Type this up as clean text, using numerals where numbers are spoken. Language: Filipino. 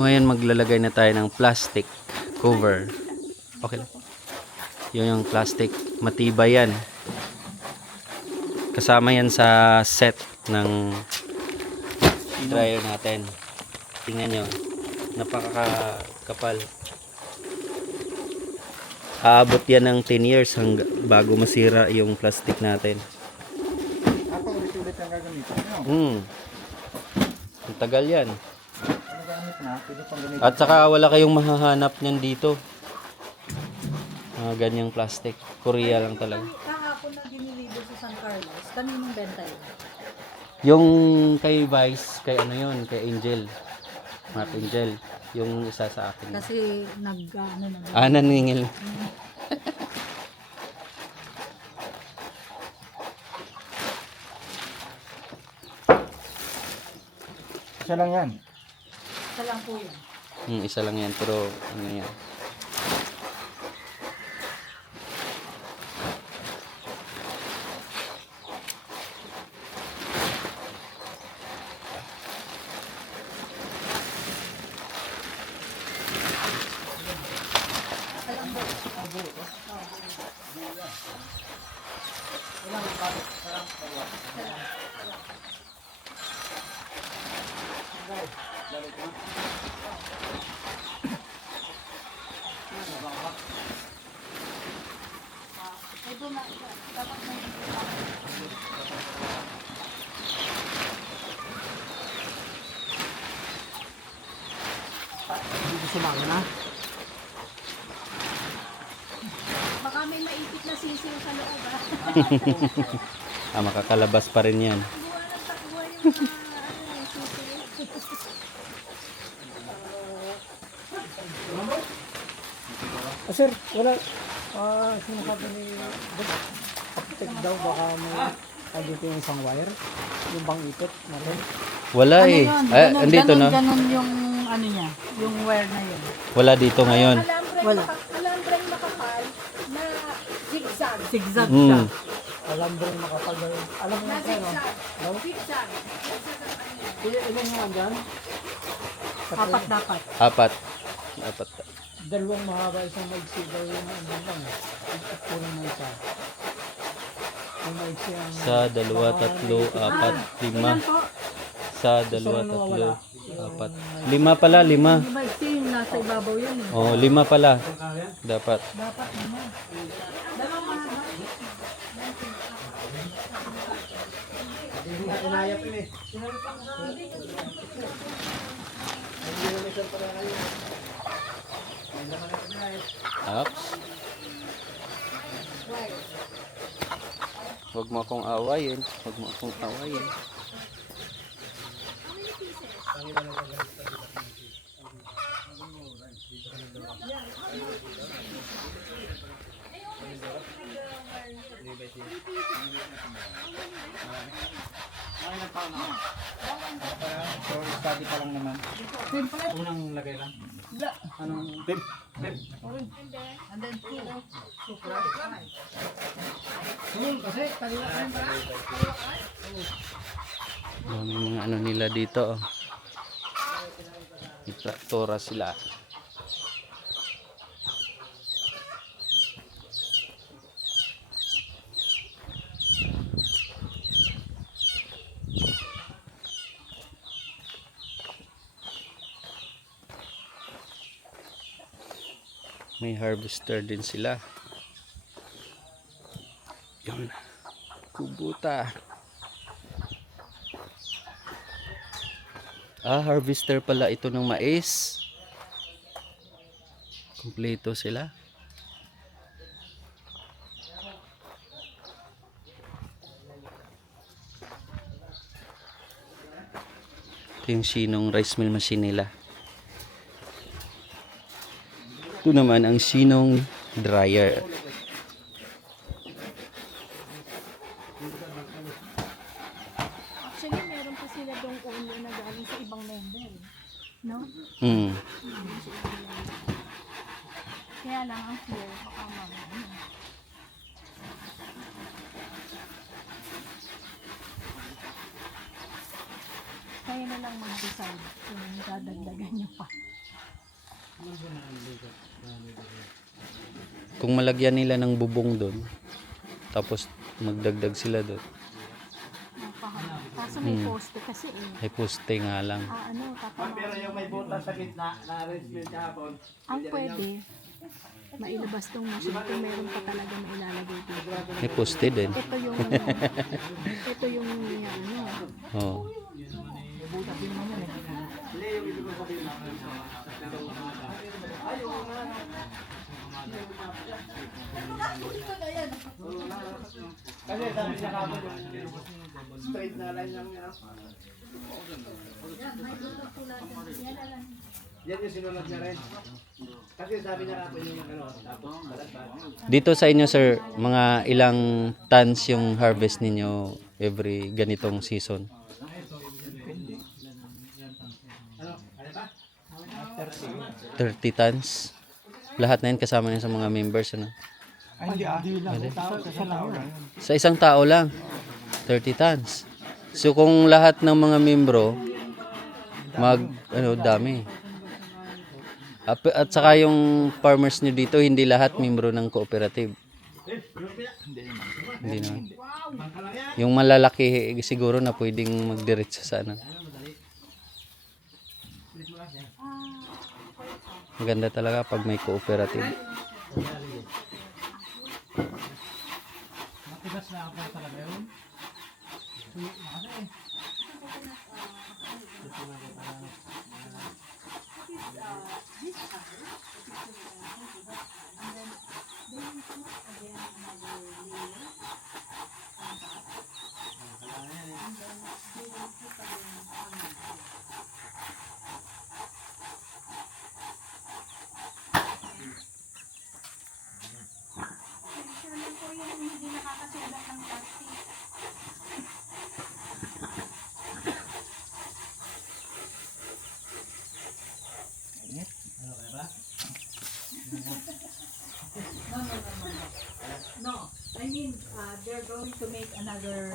Ngayon maglalagay na tayo ng plastic cover. Okay lang. Yun yung plastic. Matibay yan. Kasama yan sa set ng dryer natin. Tingnan nyo. Napakakapal. Aabot yan ng 10 years bago masira yung plastic natin. Ako ulit-ulit ang gagamitin nyo. Ang tagal yan. Nagamit na, pwede pang gamitin. At saka wala kayong mahahanap niyan dito. Ganyang plastic. Korea lang talaga. Kahapon na dinilibre sa San Carlos, kaninong benta yun? Yung kay Vice, kay ano yun, kay Angel. Mark Angel. Yung isa sa akin. Kasi ano na. Naningil. Isa lang yan. Isa lang po yun. Isa lang yan, pero ano yan. Sumama na. Baka may maipit na sisiw sa loob Makakalabas pa rin yan. Buwan ng takbuhan yung sisiw. Sir, wala. Sinasabi ni Aptek daw baka may dito yung isang wire. Yung bang ipit natin. Wala eh. Andito na. Ganun yung ano niya, yung wire na yun. Wala dito ngayon. Wala. Alambreng makapal na zigzag. Zigzag siya. Alam ba yung makapal ba yun? Alam mo Na yung ano? zigzag. Zigzag. Ilan yung andyan? Apat dapat. Apat. Dalawang mahaba, isang maigsi daw yung ano lang. Kulang na isa. Yung maigsi ang... Sa dalawa, tatlo, apat, lima. Ilan po? Sa dalawa, tatlo, apat. Lima pala, lima. Di ba ito yung nasa ibabaw yun eh. Oh, lima pala. Dapat. Dapat naman. Dalawang mahaba. Inayap yun eh. Ups. Huwag mo akong awayin. Huwag mo akong awayin. So, study pa lang naman. Unang lagay lang. Anong tip? And then two. Kasi, kanila pa rin pala. May mga ano nila dito. May traktora sila. May harvester din sila. Yun. Kubuta. Harvester pala ito ng mais. Kompleto sila. Ito yung Sinong rice mill machine nila. Ito naman ang Sinong dryer. Actually, meron pa sila dong ulo na galing sa ibang member. No? Kaya lang ang flow, baka mamaya. Kaya kayo na lang mag-decide kung dadagdagan nyo pa. Kung malagyan nila ng bubong doon, tapos magdagdag sila doon. Napakahal. Kaso may poste kasi eh. Ay poste nga lang. Pero yung may butas sa gitna, na-arrange mo kahapon. Ang pwede, mailabas tong machine kung meron pa talaga mailalagay dito. May poste din. Ito yung ano. Oh. Kasi sabi niya kahapon yung straight na line yung yan yung sinulat niya rin. Kasi sabi niya kahapon yung tapos balat. Dito sa inyo sir, mga ilang tons yung harvest ninyo every ganitong season? 30 tons? Lahat na yun kasama yun sa mga members, ano? Ay, hindi lang. Sa lang. Sa isang tao lang, 30 tons. So kung lahat ng mga membro, dami. At saka yung farmers nyo dito, hindi lahat membro ng cooperative. Hindi naman. Yung malalaki siguro na pwedeng magdiretso sa ano. Maganda talaga pag may cooperative. Matigas na ako talaga yun. No, I mean, they're going to make another,